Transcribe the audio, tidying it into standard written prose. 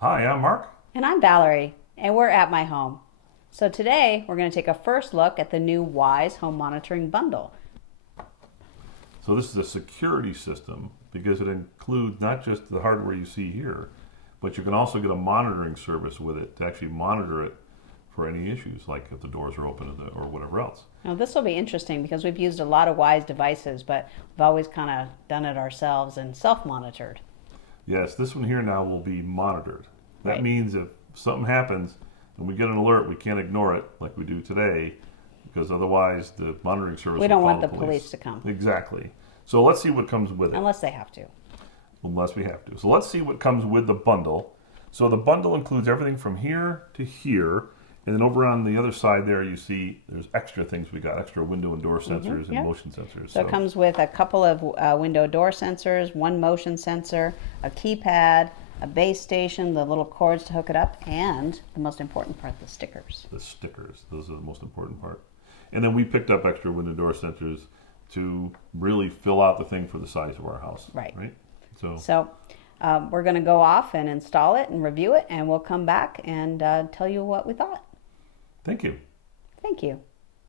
Hi, I'm Mark. And I'm Valerie, and we're at my home. So today we're going to take a first look at the new Wyze Home Monitoring Bundle. So this is a security system because it includes not just the hardware you see here, but you can also get a monitoring service with it to actually monitor it for any issues, like if the doors are open or whatever else. Now this will be interesting because we've used a lot of Wyze devices, but we've always kind of done it ourselves and self-monitored. Yes, this one here now will be monitored. That Right. means if something happens and we get an alert, we can't ignore it like we do today, because otherwise the monitoring service We will don't call want the the police police. to come, Exactly. So let's see what comes with it. unless they have to. Unless we have to. So let's see what comes with the bundle. So the bundle includes everything from here to here, and then over on the other side there you see there's extra things we got, extra window and door sensors and Yeah. motion sensors. So it comes with a couple of window door sensors, one motion sensor, a keypad, a base station, the little cords to hook it up, and the most important part, the stickers. The stickers, those are the most important part. And then we picked up extra window door sensors to really fill out the thing for the size of our house. Right. Right? So So we're going to go off and install it and review it, and we'll come back and tell you what we thought. thank you. Thank you.